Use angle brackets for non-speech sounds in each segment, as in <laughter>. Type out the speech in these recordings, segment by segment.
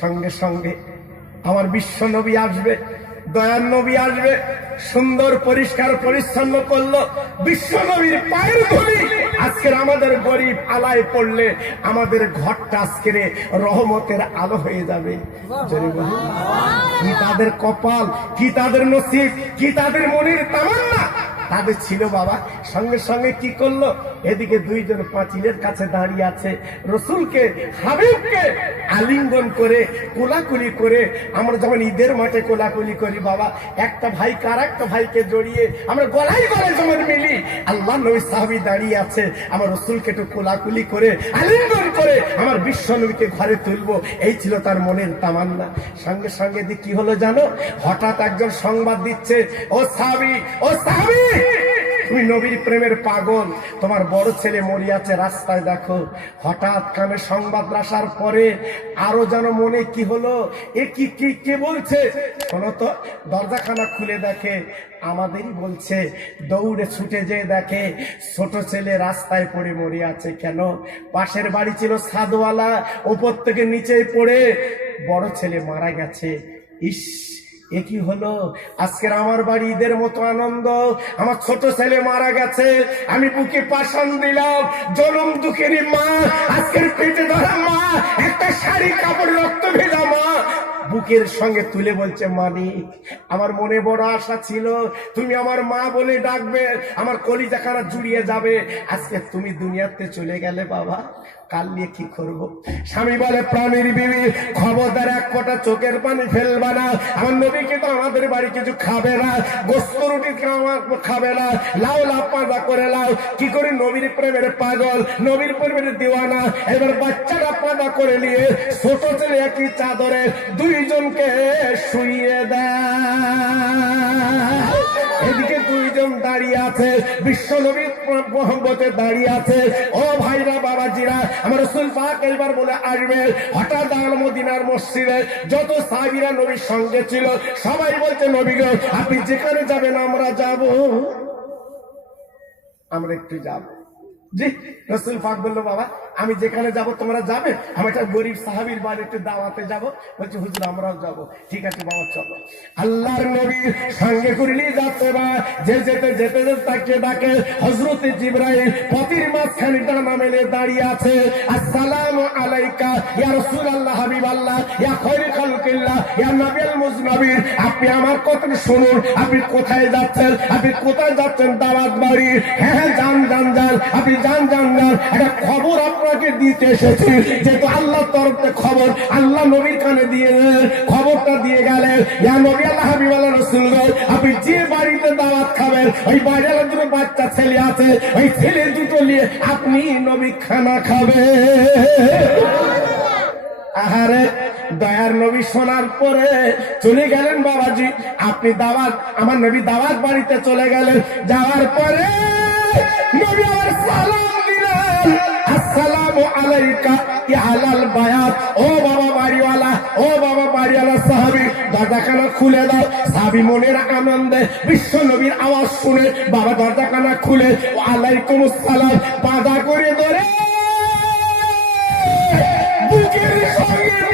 সঙ্গে সঙ্গে আমার বিশ্ব নবী আসবে দয়ার নবী আসবে, সুন্দর, পরিষ্কার, পরিচ্ছন্ন করল। বিশ্ব নবীর পায়ের ধুলি আজকের আমাদের গরিব আলায় পড়লে আমাদের ঘরটা আজকের রহমতের আলো হয়ে যাবে। কি তাদের কপাল, কি তাদের নসিব, কি তাদের মনের তামান্না? তাদের ছিল বাবা। সঙ্গে সঙ্গে কি করল? এদিকে দুইজন পাঁচিলের কাছে দাঁড়িয়ে আছে। রসুলকে, হাবিবকে আলিঙ্গন করে, কোলাকুলি করে আমরা যখন ঈদের মাঠে কোলাকুলি করি বাবা, একটা ভাই কার একটা ভাইকে জড়িয়ে আমরা গলায় গলায় যেমন মিলি, আল্লাহ নবী সাহাবি দাঁড়িয়ে আছে। আমার রসুলকে একটু কোলাকুলি করে, আলিঙ্গন করে আমার বিশ্ব নবীকে ঘরে তুলবো। এই ছিল তার মনের তামান্না। সঙ্গে সঙ্গে কি হলো জানো? হঠাৎ একজন সংবাদ দিচ্ছে, ও সাহাবি ও সাহাবি! তুমি নবীর প্রেমের পাগল। তোমার বড় ছেলে মরিয়াছে, রাস্তায় দেখো। হঠাৎ কানে সংবাদ আসার পরে আরও যেন মনে কি হলো, এ কি কি, কে বলছে? শোনো তো, দরজাখানা খুলে দেখে, আমাদেরই বলছে, দৌড়ে ছুটে যেয়ে দেখে, ছোট ছেলে রাস্তায় পড়ে মরে আছে কেন? পাশের বাড়ি ছিল সাদওয়ালা ওপর থেকে নিচে পড়ে, বড় ছেলে মারা গেছে। ইস এ কি হলো? আজকের আমার বাড়ি ঈদের মতো আনন্দ। আমার ছোট ছেলে মারা গেছে। আমি বুকে পাশান দিলাম। জনম দুঃখেরই মা, আজকের পেটে ধরা মা, একটা শাড়ি কাপড়, রক্ত ভেজা মা। বুকের সঙ্গে তুলে বলছে, মালিক, আমার মনে বড় আশা ছিল। তুমি আমার মা বলে ডাকবে। আমার কলিজাখানা জুড়িয়ে যাবে। আজকে তুমি দুনিয়াতে চলে গেলে বাবা। কাল নিয়ে কি করব? স্বামী বলে, প্রাণীর বিবি, খবরদার এক কটা চোখের পানি না। আমার আমাদের বাড়ি কিছু খাবে না। গোস্ত রুটি খাবে না। লাউ লাউ পাজা করে লাও কি করে? নবীর প্রেমের পাগল, নবীর প্রেমের দিওয়ানা। এবার বাচ্চারা পাজা করে নিয়ে ছোট ছেলে একই চাদরে দুইজনকে শুইয়ে দেয়। এদিকে দুইজন দাঁড়িয়ে আছে, বিশ্ব নবী মোহাম্মতে দাঁড়িয়ে আছে। ও ভাইরা, বাবাজিরা, আমার রসুল পাক এইবার বলে আসবে, হঠাৎ আল মদিনার মসজিদে যত সাহাবিরা নবীর সঙ্গে ছিল, সবাই বলছে, নবী গো, আপনি যেখানে যাবেন, আমরা যাব। আমরা একটু যাব। জি, রসুল পাক বলল, বাবা আমি যেখানে যাব, তোমরা যাবে? আমি একটা গরিব সাহাবির বাড়ি একটু দাওয়াতে যাব। বলছে, হুজুর, আমরাও যাব। ঠিক আছে, বাবা, চলো। আল্লাহর নবীর সঙ্গে করে নিয়ে যাচ্ছে বা যে যেতে যেতে যেতে তাকে ডাকে হজরতে জিব্রাইল পতির মাঝখানে ডানা মেলে দাঁড়িয়ে আছে। আসসালামু আলাইকা, ইয়া রাসূলুল্লাহ, হাবিবাল্লাহ, ইয়া খৈর খালকিল্লাহ, ইয়া নাবিয়াল মুজনবির। আপনি আমার কথা শুনুন, আপনি কোথায় যাচ্ছেন? আপনি কোথায় যাচ্ছেন দাওয়াত বাড়ি? হ্যাঁ হ্যাঁ যান যান যান। আপনি যান যান যান। একটা খবর আপনাকে দিতে এসেছি। যেহেতু আল্লাহর তরফ খবর আল্লাহ নবীর কানে দিয়ে খবরটা দিয়ে গেলেন। ইয়া নবী আল্লাহ হাবিবাল্লাহ রাসূল গো, আপনি যে বাড়িতে দাওয়াত খাবেন ওই বাড়িওয়ালা দুটো বাচ্চা ছেলে আছে ওই ছেলে দুটো নিয়ে আপনি নবী খানা খাবে আহারে দয়ার নবী শোনার পরে চলে গেলেন বাবাজি। আপনি দাওয়াত আমার নবী দাওয়াত বাড়িতে চলে গেলেন। যাওয়ার পরে নবী আমার সালাম দিলেন। দরজাখানা খুলে দাও। সাহাবী মনের আনন্দে বিশ্ব নবীর আওয়াজ শুনে বাবা দরজাখানা খুলে আলাইকুম সালাম, বাধা করে ধরে। বুকের সঙ্গে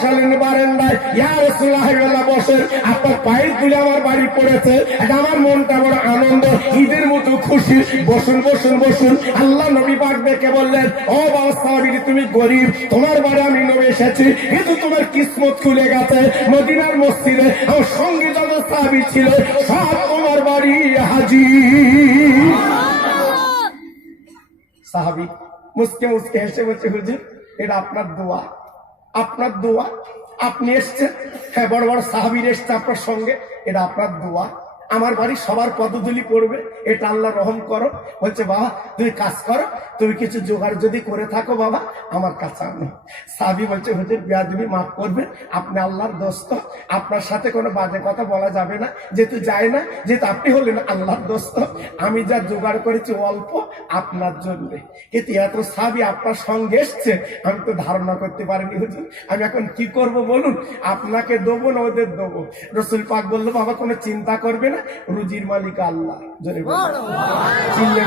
বসালেন বারেন্দায় বসেন। আপনার পায়ের তুলে আমার বাড়ি পড়েছে। আমার মনটা বড় আনন্দ। ঈদের মতো খুশি। বসুন বসুন বসুন। আল্লাহ নবী পাক দেখে বললেন, ও তুমি গরিব। তোমার বাড়ি আমি নবী এসেছি। কিন্তু তোমার কিসমত খুলে গেছে। মদিনার মসজিদে আমার সঙ্গে যত সাহাবী ছিল, সব তোমার বাড়ি হাজির। সাহাবি মুসকে মুসকে হেসে বলছে, হুজুর, এটা আপনার দোয়া। আপনার দোয়া আপনি এসছেন। হ্যাঁ বড় বড় সাহাবির এসছে আপনার সঙ্গে। এটা আপনার দোয়া। আমার বাড়ি সবার পদধূলি পড়বে, এটা আল্লাহ রহম করো। বলছে, বাবা, তুমি কাজ করো, তুমি কিছু জোগাড় যদি করে থাকো বাবা, আমার কাছে আনো। সাবি বলছে, হুজুর বিয়া তুমি মাফ করবে আপনি আল্লাহর দোস্ত, আপনার সাথে কোনো বাজে কথা বলা যাবে না, যেহেতু যায় না, যেহেতু আপনি হলেন আল্লাহর দোস্ত, আমি যা জোগাড় করেছি অল্প আপনার জন্য। কিন্তু এত সাবি আপনার সঙ্গে এসছে, আমি তো ধারণা করতে পারিনি, হুজুর। আমি এখন কি করব বলুন? আপনাকে দেবো না ওদের দেবো। রসুল পাক বলল, বাবা, কোনো চিন্তা করবে না রুজির মালিক আল্লাহ। চিল্লে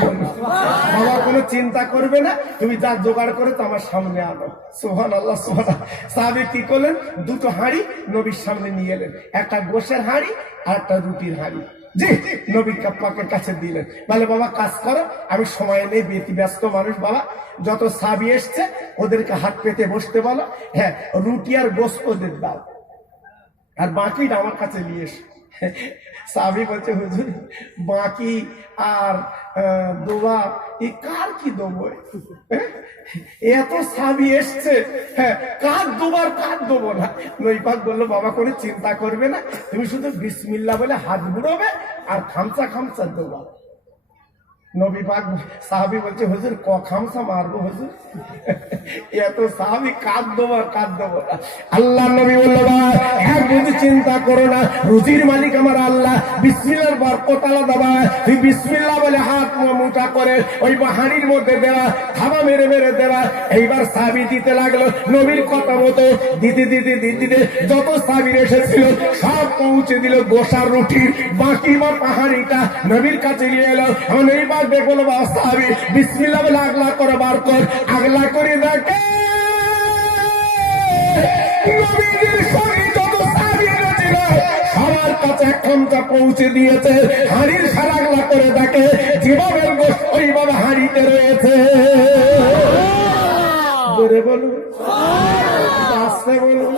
বাবা কোনো চিন্তা করবে না। তুমি যা জোগাড় করে তো আমার সামনে আনো। সোহান আল্লাহ সোহান সাহাবি কি করলেন? দুটো হাঁড়ি নবীর সামনে নিয়ে এলেন। একটা গোশের হাঁড়ি আর একটা রুটির হাঁড়ি। জি নবী কাপ্পাকে কাছে দিলেন। বলে বাবা কাজ করো। আমি সময় নেই বেতি ব্যস্ত মানুষ বাবা। যত সাবি এসছে ওদেরকে হাত পেতে বসতে বলো। হ্যাঁ রুটি আর গোস ওদের দাও। আর বাকিটা আমার কাছে নিয়ে এসো। সাবি বলছে, হুজুর, বাকি আর দোয়া এই কার কি দেবো? এত সাবি এসছে হ্যাঁ কার দোবার কার দেবো না নৈপাক বলল, বাবা, কোনো চিন্তা করবে না, তুমি শুধু বিসমিল্লা বলে হাত বুড়োবে আর খামচা খামচা দেবা নবী পাক সাহাবি বলছে, হুজুর মারবো হুজুর? এত সাহাবি কাঁদ দেবো কাঁদ দেবো আল্লাহ নবী বলল চিন্তা করো না, রুজির মালিক আমার আল্লাহ। বিসমিল্লার বরকতালা দেবা তুই বিসমিল্লা বলে হাত মোটা করে ওই হাঁড়ির মধ্যে দেওয়া থাবা মেরে মেরে দেওয়া এইবার সাবি দিতে লাগল, নবীর কথা মতো দিতে দিতে দিতে যত সাবির এসেছিল, সব পৌঁছে দিল গোসার রুটি বাকি বা পাহাড়িটা। নবীর কাছে নিয়ে এলো। এইবার দেখল বা সাবি বিসমিল্লা বলে আগলা করে বার কর আগলা করে দেখে নবীজির শরীর যত সাবি এনেছিল, সবার কাছে এক পৌঁছে দিয়েছে হাড়ির সারাগলা করে দেখে যেভাবে ওইভাবে হাড়িতে রয়েছে। জোরে বলুন। আসতে বলুন।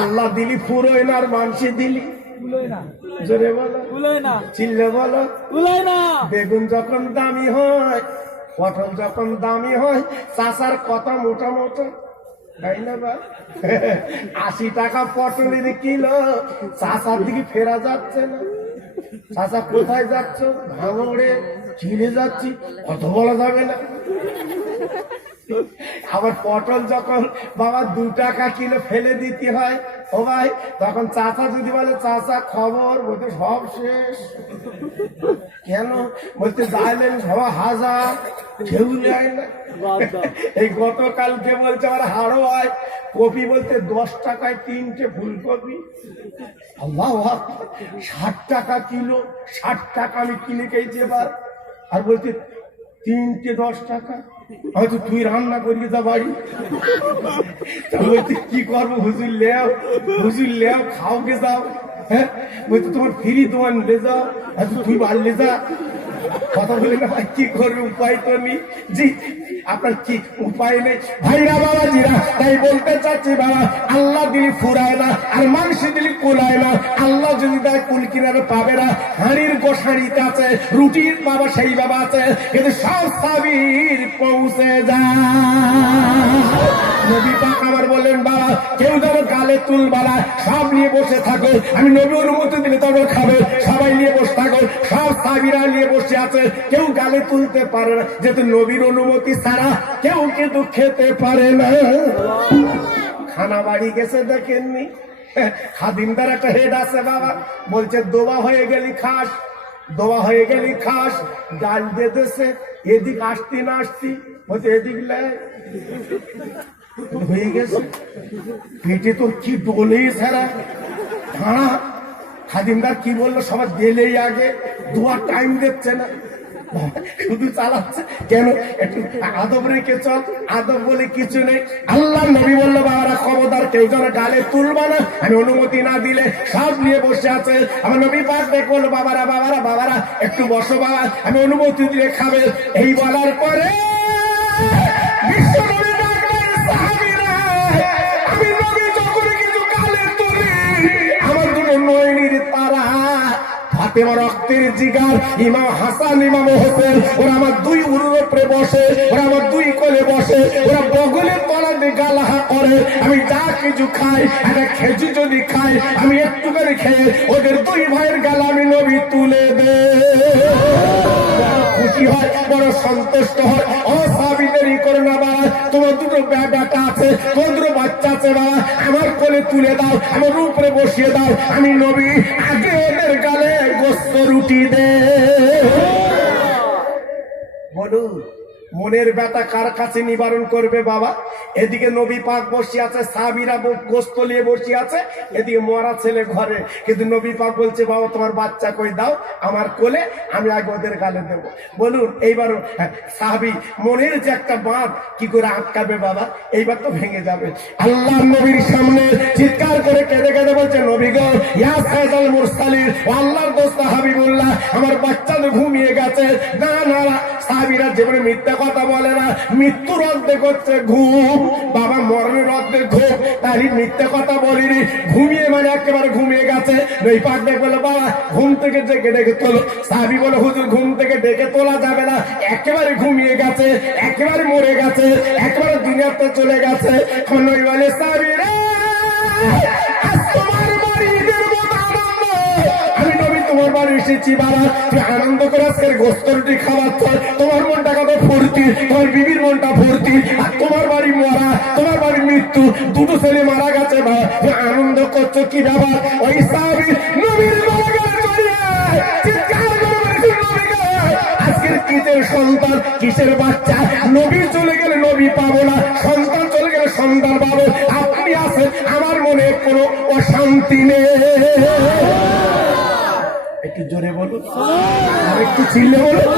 আল্লাহ দিলি ফুরোয় না মানসি দিলি। জোরে বলো। চিল্লে বলো। বেগুন যখন দামি হয় পটল যখন দামি হয় চাষার কথা মোটা মোটা। তাই না বা <laughs> আশি টাকা পটলের কিলো। চাষার দিকে ফেরা যাচ্ছে না। চাষা কোথায় যাচ্ছ? ভাঙড়ে। চিনে যাচ্ছি। কত বলা যাবে না। আবার পটল যখন বাবা দু টাকা কিলো ফেলে দিতে হয়, ও ভাই, তখন চাচা যদি বলে, চাচা, খবর, বলতে সব শেষ। কেন? বলতে যাইলেন সব হাজার, কেউ নেয় না। এই গতকালকে বলছে, আমার হাড়ো হয়। কপি বলতে দশ টাকায় তিনটে ফুলকপি। আল্লাহ, ষাট টাকা কিলো, ষাট টাকা আমি কিনে খেয়েছি এবার। আর বলছে তিনটে দশ টাকা। হয়তো তুই রান্না করিয়ে যা বাড়ি বলছি, কি করব হুজুর লেও? হুজুর লেও খাও গে যাও। হ্যাঁ? বলছি, তোমার ফ্রি তোমার লে যাও তুই বাড়লে যা। কথা বলে না, ভাই, কি করবে উপায় তো নেই। জি, আপনার কি উপায় নেই? ভাইরা বাবা জিরা তাই বলতে চাচ্ছি, বাবা, আল্লাহ দিলি ফুরায় না, আর মানুষ দিলি কুলায় না। আল্লাহ যদি তাই কুল কিনারে পাবে না, হাঁড়ির গোসাড়িতে আছে, রুটির বাবা, সেই বাবা আছে, কিন্তু সব সাবির পৌঁছে যায়। নবী পাক আমার বললেন, বাবা, কেউ যেন গালে তুল বালা, সব নিয়ে বসে থাকো। আমি নবী অনুমতি দিলে তবে খাবে, সবাই নিয়ে বসে থাকো, সব সাবিরা নিয়ে বসে আছে, কেউ গালে তুলতে পারে না। যেহেতু নবীর অনুমতি ছাড়া কেউ কিন্তু খেতে পারে না। খানা বাড়ি গেছে দেখেননি? খাদিমদার একটা হেড আছে বাবা। বলছে দোবা হয়ে গেলি, খাস। দোয়া হয়ে গেলি, খাস। ডাল দিতেছে এদিক আসতি না আসতি। বলছে, এদিক হয়ে গেছে। পেটে তোর কি ডোলেই সারা? হ্যাঁ খাদিমদার কি বলল? সবার দিলেই আগে, দোয়ার টাইম দিচ্ছে না। শুধু চালাচ্ছে। কেন? একটু আদব রেখে চল। আদব বলে কিছু নেই। আল্লাহ নবী বলল, বাবারা, খবরদার, কেউ যেন গালে তুলবা না। আমি অনুমতি না দিলে সব নিয়ে বসে আছে। আমার নবী পাক দেখ বলল বাবারা বাবারা বাবারা, একটু বসো বাবা। আমি অনুমতি দিলে খাবে। এই বলার পরে আমি যা কিছু খাই, একটা খেজুর যদি খাই, আমি একটু খেয়ে ওদের দুই ভাইয়ের গালা আমি নবী তুলে দে। খুশি হয়, বড় সন্তুষ্ট হয়। বাবা তোমার দুটো আছে, তোমার বাচ্চা আছে আমার কোলে তুলে দাও, আমার উপরে বসিয়ে দাও। আমি নবী, আগে ওদের গালে রুটি দে। বলুন মনের ব্যথা কার কাছে নিবারণ করবে বাবা? এদিকে নবী পাক বসে আছে সাবিরা গোস্ত নিয়ে বসে আছে এদিকে মরা ছেলে ঘরে। কিন্তু নবী পাক বলছে বাবা তোমার বাচ্চা কই দাও? আমার কোলে আমি আগে ওদের গালে দেব। বলুন এইবার হ্যাঁ, সাহাবি মনের যে একটা বাঁধ কি করে আটকাবে বাবা? এইবার তো ভেঙে যাবে। আল্লাহ নবীর সামনে চিৎকার করে কেঁদে কেঁদে বলছে নবী গো ইয়া সাইদাল মুরসালিন আল্লাহর হাবিবুল্লাহ আমার বাচ্চা তো ঘুমিয়ে গেছে। না না সাহাবীরা জীবনে মিথ্যা কথা বলে না, মৃত্যুর অর্ধেক হচ্ছে ঘুম। বাবা মরণের অর্ধেক ঘুম তাই মিথ্যা কথা বলিনি। ঘুমিয়ে মানে একেবারে ঘুমিয়ে গেছে। এই পাক দেখ বলে, বাবা, ঘুম থেকে ডেকে ডেকে তোলো। সাহাবি বলে, হুজুর, ঘুম থেকে ডেকে তোলা যাবে না। একেবারে ঘুমিয়ে গেছে, একেবারে মরে গেছে, একেবারে দুনিয়াতে চলে গেছে। ওই বলে, সাহাবি রে এসেছি বাবা। তুই আনন্দ করে আজকের গোস্ত রুটি খাওয়াচ্ছ তোমার মনটা কত ফুর্তি তোমার বিবির মনটা ফুর্তি। আর তোমার বাড়ি মরা তোমার বাড়ি মৃত্যু দুটো ছেলে মারা গেছে বা। তুই আনন্দ করছ কি ব্যাপার? ওই সাহাবি নবীর মারা গেলে চিৎকার করে বলেছে, "নবী গো, আজকের কিসের সন্তান? কিসের বাচ্চা? নবী চলে গেলে নবী পাবো না সন্তান চলে গেলে সন্তান পাবো। আপনি আছেন আমার মনে কোনো অশান্তি নেই। জোরে বলুন। একটু চিল্লে বলুন।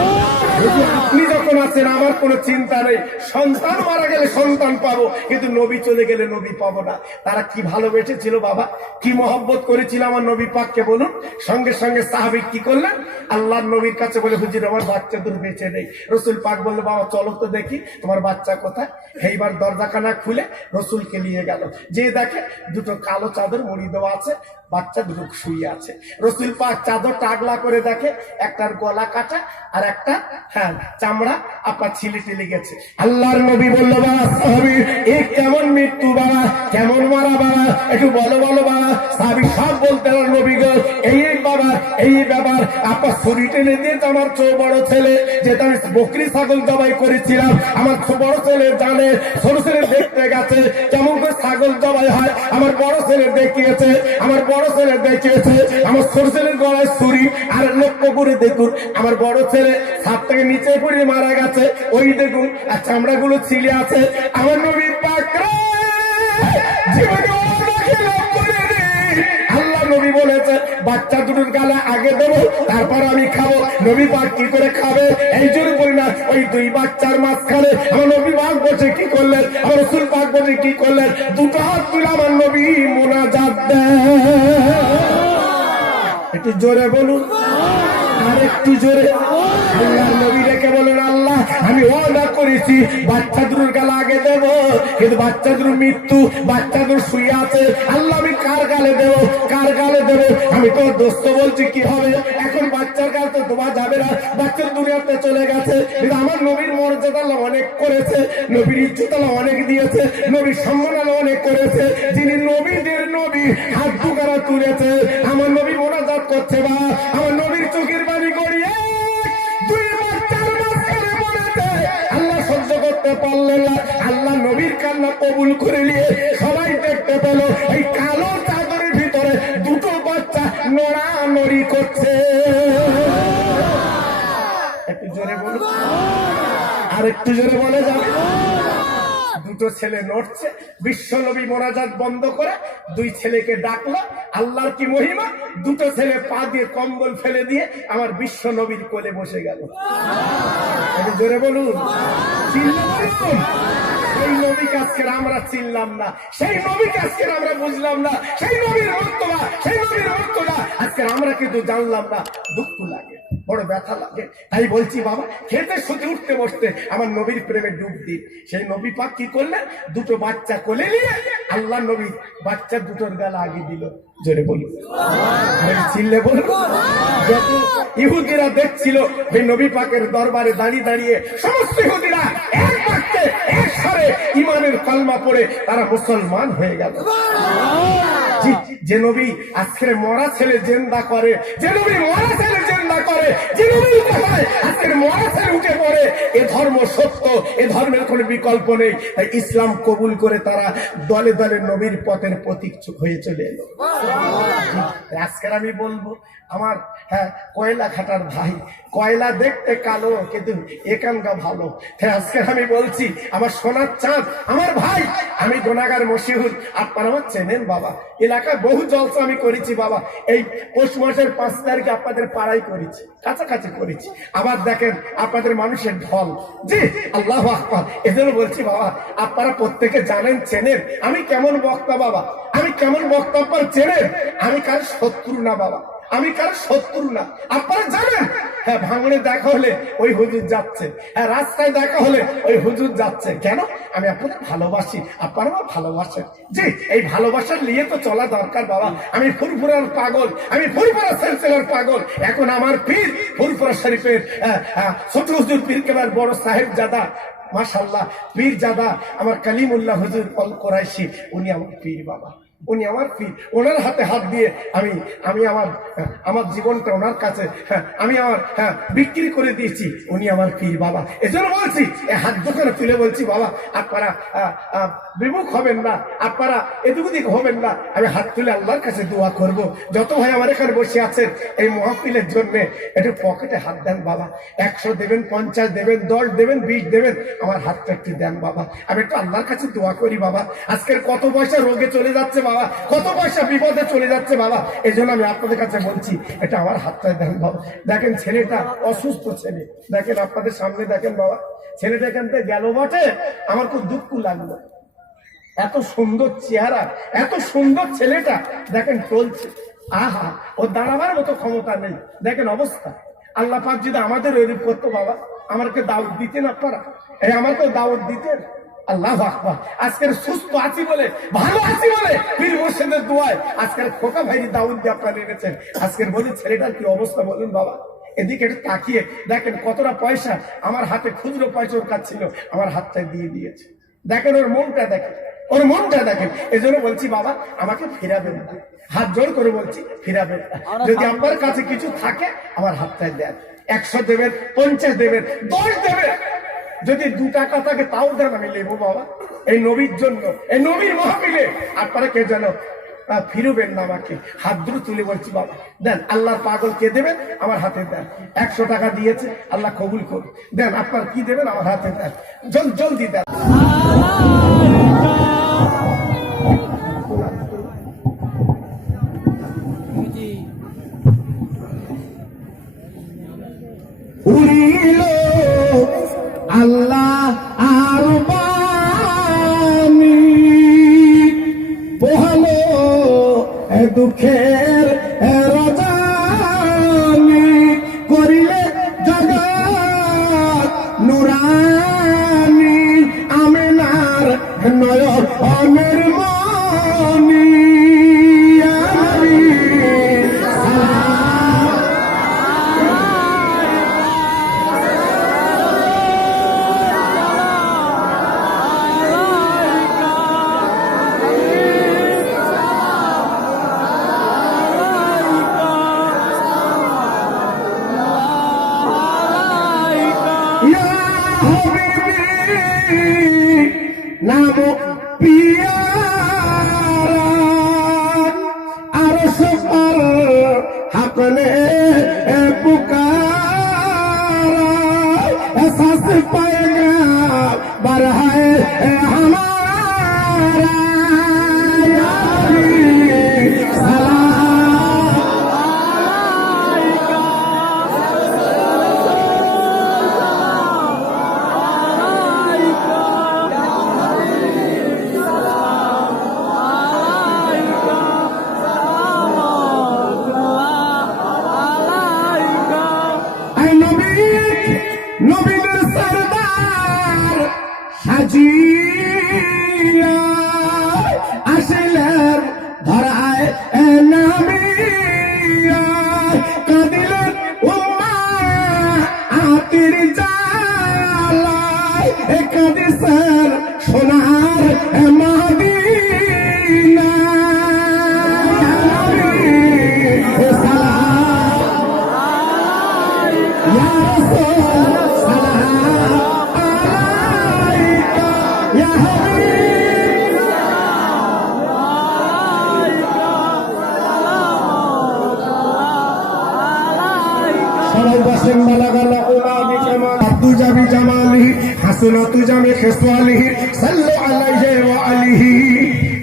আপনি যখন আছেন, আমার চিন্তা নেই। সন্তান মারা গেলে সন্তান পাবো, কিন্তু নবী চলে গেলে নবী পাবো না। তারা কি ভালোবেসেছিল বাবা? কি মহব্বত করেছিল আমার নবী পাককে বলুন? সঙ্গে সঙ্গে সাহাবিক কি করলেন? আল্লাহর নবীর কাছে বলে, হুজুর, আমার বাচ্চা দূর বেঁচে নেই। রসুল পাক বলল, বাবা, চলো তো দেখি তোমার বাচ্চা কোথায়? এইবার দরজাখানা খুলে রসুলকে নিয়ে গেল। যে দেখে দুটো কালো চাদর মুড়ি দেওয়া আছে বাচ্চা দুটো শুয়ে আছে। রসুল পাক চাদর টাগলা করে দেখে একটার গলা কাটা আর একটা হ্যাঁ চামড়া আপনার ছিলে টেলে গেছে। আল্লাহর নবী বলল, বাবা এ কেমন মৃত্যু, বাবা? কেমন মারা, বাবা? একটু বলো বলো, বাবা। সাহাবি সব বলতে নবী গো, এই বাবা, এই ব্যাপার আপনার শরীর টেনে দিয়েছে আমার ছোট বড় ছেলে যেটা আমি বকরি ছাগল জবাই করেছিলাম, আমার ছোট বড় ছেলে জানে, ছোট ছেলে দেখতে গেছে, কেমন করে ছাগল জবাই হয়, আমার বড় ছেলে দেখিয়েছে, আমার বড় ছেলে দেখিয়েছে আমার ছোট ছেলের গলায় ছুরি, আর লক্ষ্য করে দেখুন, আমার বড় ছেলে হাত থেকে নিচে পড়ে মারা গেছে। ওই দেখুন, আর চামড়া গুলো ছিলে আছে। আমার নবীন পাক জীবনে বাচ্চা দুটোর গালে আগে দেবো, তারপর আমি খাব। নবী পাক কি করে খাবে? এই জন্য বলি না, ওই দুই বাচ্চার মাঝখানে আমার নবী পাক বসে কি করলেন? আমার রসুল পাক বসে কি করলেন? দুটো হাত তুলে আমার নবী মোনাজাত দেয় একটু জোরে বলুন। আর একটু জোরে। আল্লাহ নবী রেখে বলেন আল্লাহ, আমি ওয়াদা করেছি, বাচ্চা দুটোর গালে আগে দেব, কিন্তু বাচ্চা দুটোর মৃত্যু, বাচ্চা দুটো শুয়ে আছে, আল্লাহ আমি কার গালে দেবো? দেব। আমি তো দোস্ত বলছি, কি হবে? এখন বাচ্চার গাল তো তোমা যাবে না। বাচ্চার দুনিয়াতে চলে গেছে। কিন্তু আমার নবীর মর্যাদা অনেক করেছে। নবীর ইজ্জত অনেক দিয়েছে। নবীর সম্মান অনেক করেছে। যিনি নবীদের নবী, হাত দুকারা তুলেছে। আমার নবী মোনাজাত করছে, বা। আমার নবীর চোখের বাড়ি মরেছে। আল্লাহ সহ্য করতে পারলেন না। আল্লাহ নবীর কান্না কবুল করে নিয়ে সবাই দেখতে পেল। এই কালো চাদরের করছে একটু জোরে বলুন আর একটু জোরে বলে যাবে। দুটো ছেলে নড়ছে বিশ্ব নবী মোনাজাত বন্ধ করে দুই ছেলেকে ডাকলো। আল্লাহর কি মহিমা? দুটো ছেলে পা দিয়ে কম্বল ফেলে দিয়ে আমার বিশ্ব নবীর কোলে বসে গেল। জোরে বলুন। সেই নবীকে আজকে আমরা চিনলাম না, সেই নবীকে আজকে আমরা বুঝলাম না, সেই নবীর মর্তবা, সেই নবীর মর্তবা আজকে আমরা কিন্তু জানলাম না। দুঃখ লাগে, বড় ব্যথা লাগে। তাই বলছি, বাবা, খেতে শুতে উঠতে বসতে আমার নবীর প্রেমে ডুব দিন সেই নবী পাক কি করলেন? দুটো বাচ্চা কোলে নিয়ে আল্লাহ নবী বাচ্চা দুটোর গালা আগে দিল। জোরে বলুন। চিল্লে বলুন। ইহুদিরা দেখছিল ওই নবী পাকের দরবারে দাঁড়িয়ে দাঁড়িয়ে সমস্ত ইহুদিরা ইমানের কালমা পড়ে তারা মুসলমান হয়ে গেল। জি, যে নবী আজকের মরা ছেলে জেন্দা করে, যে নবী মরা ছেলে জেন্দা করে, যে নবী কথায় আজকের মরা ছেলে উঠে পড়ে। এ ধর্ম সত্য, এ ধর্মের কোনো বিকল্প নেই। তাই ইসলাম কবুল করে তারা দলে দলে নবীর পথের প্রতীক হয়ে চলে এলো। আজকের আমি বলব, আমার হ্যাঁ কয়লা খাটার ভাই, কয়লা দেখতে কালো, কিন্তু একানটা ভালো। হ্যাঁ আজকে আমি বলছি, আমার সোনার চাঁদ, আমার ভাই, আমি গোনাগার মশিহুর আপনারা আমার চেনেন বাবা। এলাকায় বহু জলসা আমি করেছি, বাবা। এই পৌষ মাসের পাঁচ তারিখে আপনাদের পাড়াই করেছি, কাছাকাছি করেছি। আবার দেখেন, আপনাদের মানুষের ঢল। জি, আল্লাহ আকবর। এজন্য বলছি, বাবা, আপনারা প্রত্যেকে জানেন, চেনেন। আমি কেমন বক্তা, বাবা? আমি কেমন বক্তব্য চেনেন? আমি কার শত্রু না, বাবা। আমি কার শত্রু না। আপনারা জানেন? হ্যাঁ ভাঙনে দেখা হলে ওই হুজুর যাচ্ছে। হ্যাঁ রাস্তায় দেখা হলে ওই হুজুর যাচ্ছে। কেন? আমি আপনাদের ভালোবাসি। আপনারা আমার ভালোবাসেন। জি, এই ভালোবাসার নিয়ে তো চলা দরকার, বাবা। আমি ফুরফুরার পাগল। আমি ফুরফুরা সেলসেলার পাগল। এখন আমার পীর ফুরফুরা শরীফের ছোট হুজুর পীর বড় সাহেব জাদা। মাশাল্লাহ পীর জাদা, আমার কালিমুল্লাহ হুজুর অল কোরাইশি উনি আমার পীর, বাবা। উনি আমার পীর ওনার হাতে হাত দিয়ে আমি আমি আমার আমার জীবনটা ওনার কাছে হ্যাঁ, আমি আমার হ্যাঁ, বিক্রি করে দিয়েছি। উনি আমার পীর বাবা। এজন্য বলছি এই হাত দোকানে তুলে বলছি বাবা আপনারা বিমুখ হবেন না আপনারা এদিক ওদিক হবেন না। আমি হাত তুলে আল্লাহর কাছে দোয়া করব। যত ভাই আমার এখানে বসে আছেন এই মহাপিলের জন্য একটু পকেটে হাত দেন বাবা। একশো দেবেন পঞ্চাশ দেবেন দশ দেবেন বিশ দেবেন আমার হাতটা একটু দেন বাবা। আমি একটু আল্লাহর কাছে দোয়া করি বাবা। আজকের কত পয়সা রোগে চলে যাচ্ছে বাবা, কত পয়সা বিপদে চলে যাচ্ছে বাবা। এই জন্য আমি আপনাদের কাছে বলছি, এটা আমার হাতটা দেন বাবা। দেখেন ছেলেটা অসুস্থ ছেলে। দেখেন আপনাদের সামনে দেখেন বাবা, ছেলেটা এখান থেকে গেল বটে। আমার খুব দুঃখ লাগল। এত সুন্দর চেহারা, এত সুন্দর ছেলেটা, দেখেন চলছে। আহা, ও দাঁড়াবার মতো ক্ষমতা নেই। দেখেন অবস্থা। আল্লাহ পাক যদি আমাদের ওইরূপ করতো বাবা, আমাকে দাওয়াত দিতেন আপনারা? এই আমাকে দাওয়াত দিতেন। আল্লাহ আকবার। আজকের সুস্থ আছি বলে ভালো আছি বলে পীর মোর্শেদের দোয়ায় আজকের খোকা দাউদ দিয়ে আপনারা এনেছেন। আজকের বলি ছেলেটার কি অবস্থা বলুন বাবা? এদিকে তাকিয়ে দেখেন কতটা পয়সা। আমার হাতে খুচরো পয়সা ওর ছিল আমার হাতটা দিয়ে দিয়েছে। দেখেন ওর মনটা দেখেন ওর মনটা দেখেন। এই জন্য বলছি বাবা আমাকে ফিরাবেন না। হাত জোর করে বলছি ফিরাবেন না। যদি আপনার কাছে কিছু থাকে আমার হাতটায় দেন। একশো দেবেন পঞ্চাশ দেবেন দশ দেবেন। যদি দু টাকা থাকে, তাও দেন আমি লেবু বাবা। এই নবীর জন্য, এই নবীর মহামিলে আপনারা কে যেন ফিরুবেন না আমাকে হাত দুটো তুলে বলছি, বাবা, দেন, আল্লাহর পাগল কে দেবেন? আমার হাতে দেন। একশো টাকা দিয়েছে, আল্লাহ কবুল করুন দেন, আপনার কি দেবেন? আমার হাতে দেন। জল জলদি দেন। হাবিবি নাম जी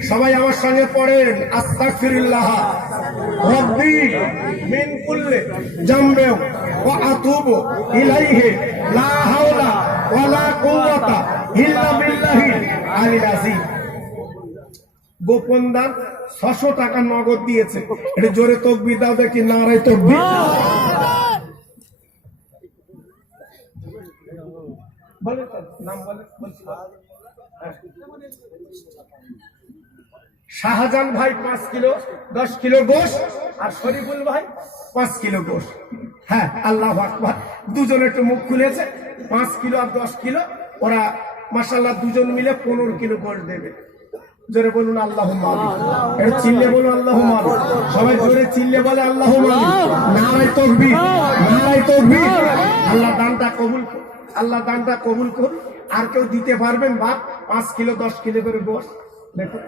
সবাই আমার সঙ্গে পড়েন রব্বি মিন ইলাইহি, লা হাওলা ওয়ালা কুওয়াতা ইল্লা বিল্লাহি গোপন দান ছশো টাকা নগদ দিয়েছে। এটা জোরে তকবি দাও দেখি নারাই তকবি হ্যাঁ। শাহজাহান ভাই পাঁচ কিলো, দশ কিলো গোশ, আর শরীফুল ভাই পাঁচ কিলো গোশ। হ্যাঁ আল্লাহ দুজন একটু মুখ খুলেছে, পাঁচ কিলো আর দশ কিলো। ওরা মাসাল্লাহ দুজন মিলে পনেরো কিলো গোশ দেবে। জোরে বলুন, আল্লাহ চিল্লে বলুন, আল্লাহ সবাই জোরে চিল্লে বলে, আল্লাহ নারাই তকবি নারাই তকবি আল্লাহ দানটা কবুল। আল্লাহ দানটা কবুল করুন আর কেউ দিতে পারবেন বাপ, পাঁচ কিলো, দশ কিলো করে বস। দেখুন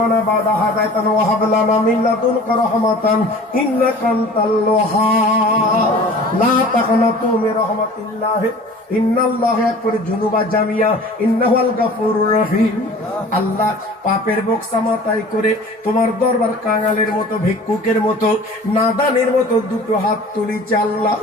بعد هدايتنا وهب لنا من لدنك رحمة إنك أنت الوهاب لا تقنطوا من رحمة الله إن الله يغفر الذنوب جميعا إنه الغفور الرحيم আল্লাহ পাপের বক্সা মাথায় করে তোমার দরবার কাঙালের মতো ভিক্ষুকের মতো নাদানের মতো দুটো হাত তুলিছে আল্লাহ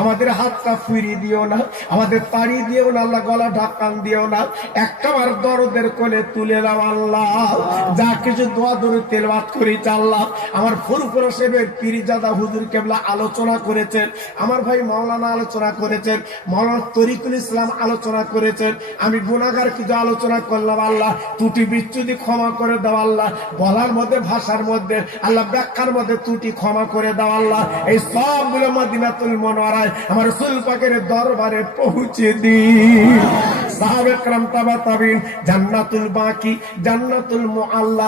আমাদের হাতটা ফিরিয়ে দিও না আমাদের তাড়ি দিও না আল্লাহ গলা ঢাকান দিও না একটাবার দরদের কোলে তুলে নাও আল্লাহ যা কিছু দোয়া তেল তেলবাদ করি আল্লাহ, আমার ফুরফুর সাহেবের পিরিজাদা হুজুর কেবলা আলোচনা করেছেন, আমার ভাই মাওলানা আলোচনা করেছেন, মাওলানা তরিকুল ইসলাম আলোচনা করেছেন, আমি গুণাগার কিছু আলোচনা করলাম, আল্লাহ, ত্রুটি বিচ্ছুদি ক্ষমা করে দাও, আল্লাহ, বলার মধ্যে, ভাষার মধ্যে, আল্লাহ, ব্যাখ্যার মধ্যে ত্রুটি ক্ষমা করে দাও, আল্লাহ, এই সবগুলো মদিনাতুল মনোয়ারায় আমার রসুল দরবারে পৌঁছে দিই সাহাবে ক্রান্তাবা তাবিন জান্নাতুল বাকি, জান্নাতুল মুআল্লা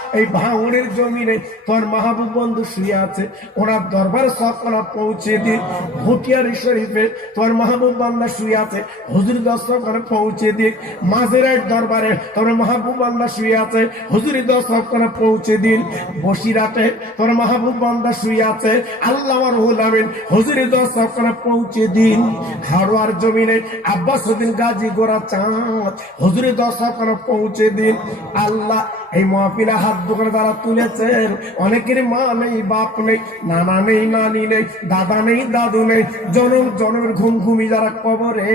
এই ভাঙনের জমিনে তোর মাহবুব বন্ধু শুয়ে আছে। ওনার দরবার সবকনা পৌঁছে দিন ভুটিয়ারি শরীফে তোর মাহবুব বান্দা শুয়ে আছে। হুজুর দর্শকখানে পৌঁছে দিন মাঝের এক দরবারে তোর মাহবুব বান্দা শুয়ে আছে। হুজুরি দর্শকখানে পৌঁছে দিন বসিরাতে তোর মাহবুব বান্দা শুয়ে আছে। আল্লাহ আমার হুলামিন হুজুরি দর্শকখানে পৌঁছে দিন হারোয়ার জমিনে আব্বাস উদ্দিন গাজী গোড়া চাঁদ। হুজুরি দর্শকখানে পৌঁছে দিন আল্লাহ এই মহাপিলা হাত দোকানে তারা তুলেছেন অনেকের মা নেই বাপ নেই নানা নেই নানি নেই দাদা নেই দাদু নেই জনম জনমের ঘুম ঘুমি যারা কবরে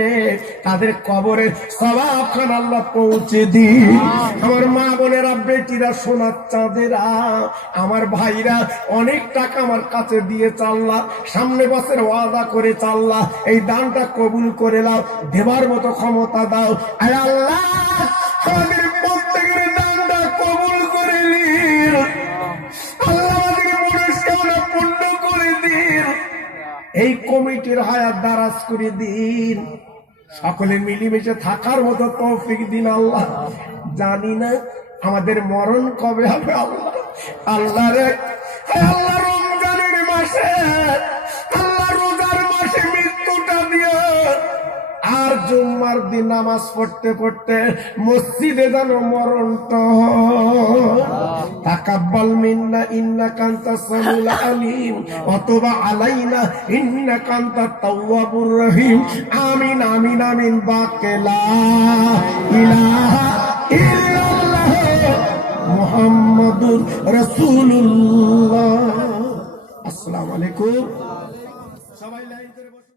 তাদের কবরে সবাব খান আল্লাহ পৌঁছে দিন আমার মা বোনেরা বেটিরা সোনার চাঁদেরা আমার ভাইরা অনেক টাকা আমার কাছে দিয়ে চাল্লা সামনে বছর ওয়াদা করে চাল্লা এই দানটা কবুল করে নাও দেবার মতো ক্ষমতা দাও। আল্লাহ এই কমিটির হায়াত দারাজ করে দিন। সকলে মিলিমিশে থাকার মতো তৌফিক দিন আল্লাহ। জানি না আমাদের মরণ কবে হবে আল্লাহ। আল্লাহ রে আল্লাহ রমজানের মাসে জুম্মার দিন নামাজ পড়তে পড়তে মসজিদে যেন মরণটা তাকাব্বাল মিন্না, ইন্না কান্তা সামিল আলিম। অথবা আলাইনা, ইন্না কান্তা তাওয়াবুর রহিম। আমিন আমিন আমিন বাকেলা ইলাহা ইল্লাল্লাহ মুহাম্মাদুর রাসূলুল্লাহ। আসসালামু আলাইকুম।